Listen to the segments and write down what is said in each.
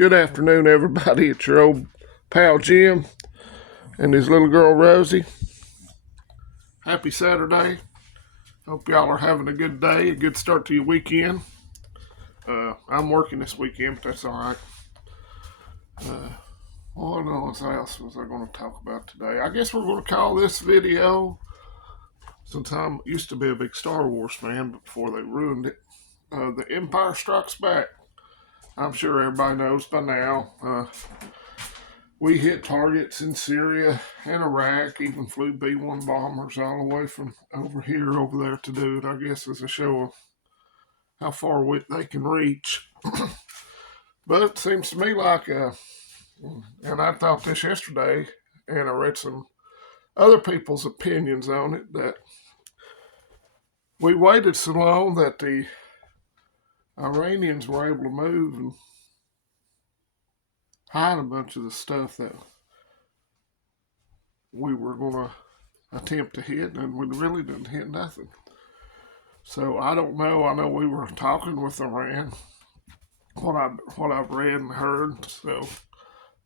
Good afternoon, everybody. It's your old pal Jim and his little girl Rosie. Happy Saturday. Hope y'all are having a good day, a good start to your weekend. I'm working this weekend, but that's all right. What else was I going to talk about today? I guess we're going to call this video, since I used to be a big Star Wars fan before they ruined it, The Empire Strikes Back. I'm sure everybody knows by now. We hit targets in Syria and Iraq, even flew B-1 bombers all the way from over there to do it, I guess, as a show of how far they can reach. But it seems to me like, and I thought this yesterday, and I read some other people's opinions on it, that we waited so long that the Iranians were able to move and hide a bunch of the stuff that we were going to attempt to hit, and we really didn't hit nothing. So I don't know. I know we were talking with Iran, what I've read and heard. So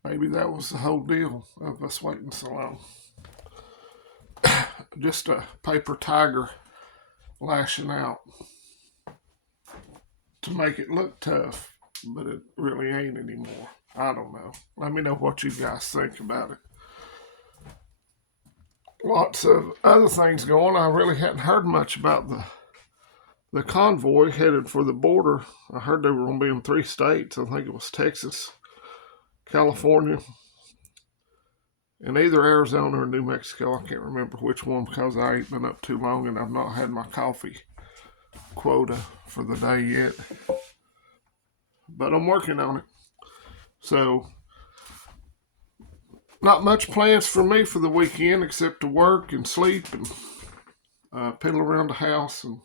maybe that was the whole deal of us waiting so long. Just a paper tiger lashing out to make it look tough, but it really ain't anymore. I don't know. Let me know what you guys think about it. Lots of other things going. I really hadn't heard much about the convoy headed for the border. I heard they were going to be in 3 states. I think it was Texas, California, and either Arizona or New Mexico. I can't remember which one because I ain't been up too long and I've not had my coffee quota for the day yet. But I'm working on it. So, not much plans for me for the weekend except to work and sleep and piddle around the house and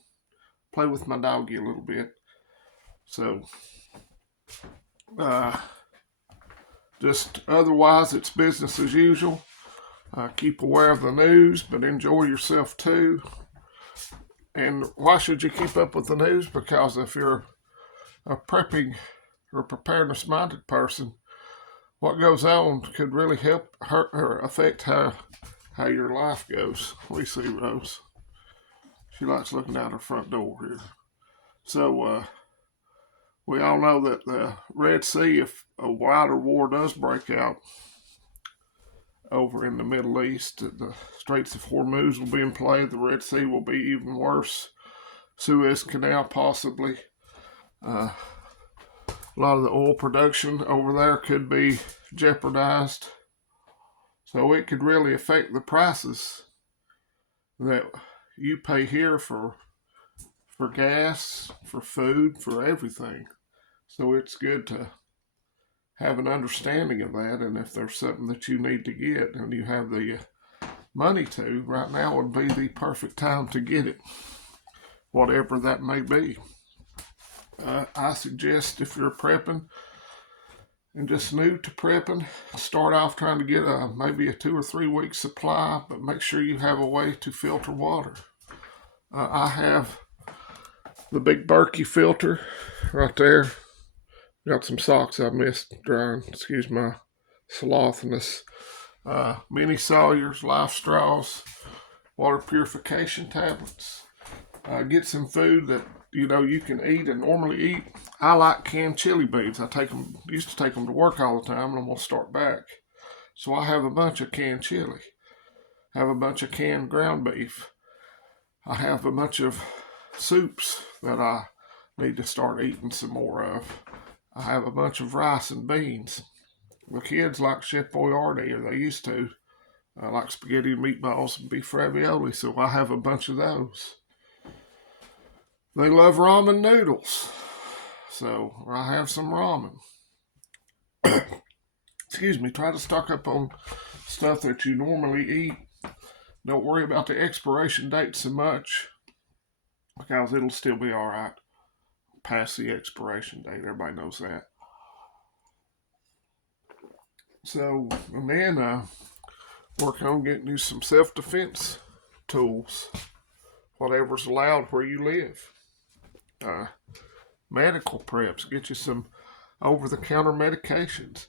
play with my doggy a little bit. So, just otherwise, it's business as usual. Keep aware of the news, but enjoy yourself too. And why should you keep up with the news? Because if you're a prepping or preparedness minded person, what goes on could really help hurt or affect how your life goes. We see Rose. She likes looking out her front door here. So, we all know that the Red Sea, if a wider war does break out over in the Middle East, the Straits of Hormuz will be in play. The Red Sea will be even worse. Suez Canal possibly. A lot of the oil production over there could be jeopardized. So it could really affect the prices that you pay here for gas, for food, for everything. So it's good to have an understanding of that, and if there's something that you need to get and you have the money to, right now would be the perfect time to get it, whatever that may be. I suggest if you're prepping and just new to prepping, start off trying to get maybe a 2 or 3 week supply, but make sure you have a way to filter water. I have the big Berkey filter right there. Got some socks I missed drying. Excuse my slothness. Mini Sawyers, Life Straws, water purification tablets. Get some food that you can eat and normally eat. I like canned chili beans. Used to take them to work all the time, and I'm gonna start back. So I have a bunch of canned chili. I have a bunch of canned ground beef. I have a bunch of soups that I need to start eating some more of. I have a bunch of rice and beans. The kids like Chef Boyardee, or they used to. I like spaghetti and meatballs and beef ravioli, so I have a bunch of those. They love ramen noodles, so I have some ramen. Excuse me, try to stock up on stuff that you normally eat. Don't worry about the expiration date so much, because it'll still be all right past the expiration date. Everybody knows that. So, and then work on getting you some self-defense tools, whatever's allowed where you live. Medical preps, get you some over-the-counter medications.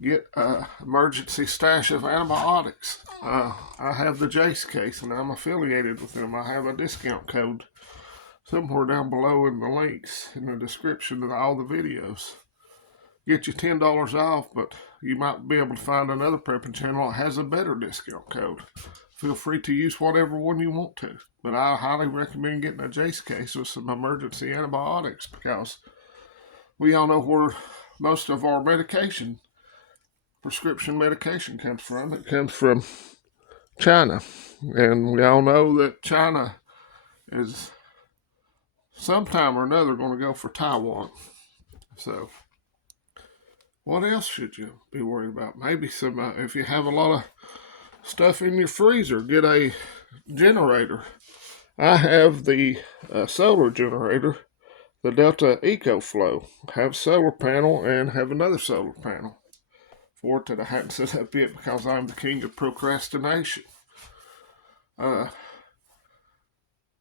Get an emergency stash of antibiotics. I have the Jace case, and I'm affiliated with them. I have a discount code somewhere down below in the links in the description of all the videos. Get you $10 off, but you might be able to find another prepping channel that has a better discount code. Feel free to use whatever one you want to, but I highly recommend getting a Jace case with some emergency antibiotics, because we all know where most of our medication, prescription medication, comes from. It comes from China, and we all know that China is sometime or another going to go for Taiwan. So what else should you be worried about? Maybe some, if you have a lot of stuff in your freezer, get a generator. I have the solar generator, the Delta EcoFlow. Have a solar panel and have another solar panel for it that I hadn't set up yet because I'm the king of procrastination.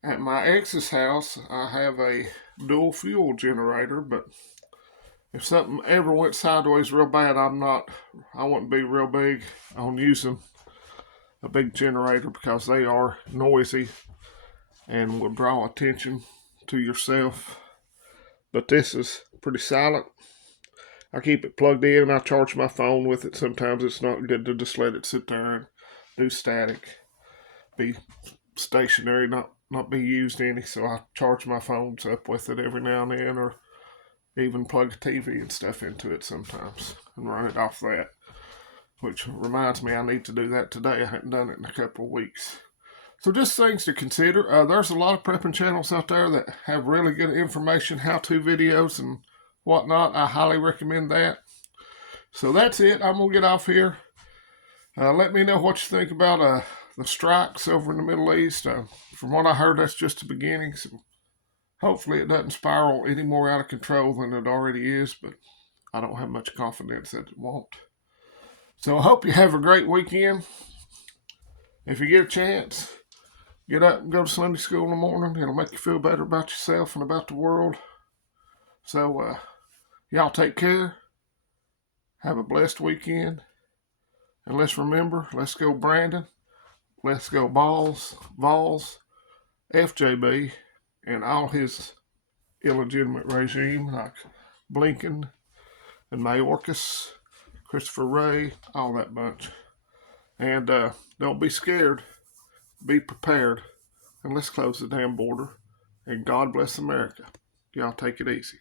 At my ex's house, I have a dual fuel generator, but if something ever went sideways real bad, I wouldn't be real big on using a big generator because they are noisy and will draw attention to yourself. But this is pretty silent. I keep it plugged in and I charge my phone with it. Sometimes it's not good to just let it sit there and do static, be stationary, not be used any. So I charge my phones up with it every now and then, or even plug a TV and stuff into it sometimes and run it off that. Which reminds me, I need to do that today. I hadn't done it in a couple of weeks. So just things to consider. There's a lot of prepping channels out there that have really good information, how-to videos and whatnot. I highly recommend that. So that's it. I'm going to get off here. Let me know what you think about the strikes over in the Middle East. From what I heard, that's just the beginning. So hopefully it doesn't spiral any more out of control than it already is, but I don't have much confidence that it won't. So I hope you have a great weekend. If you get a chance, get up and go to Sunday school in the morning. It'll make you feel better about yourself and about the world. So y'all take care. Have a blessed weekend. And let's remember, let's go Brandon. Let's go Vols, FJB, and all his illegitimate regime, like Blinken and Mayorkas, Christopher Wray, all that bunch. And don't be scared. Be prepared. And let's close the damn border. And God bless America. Y'all take it easy.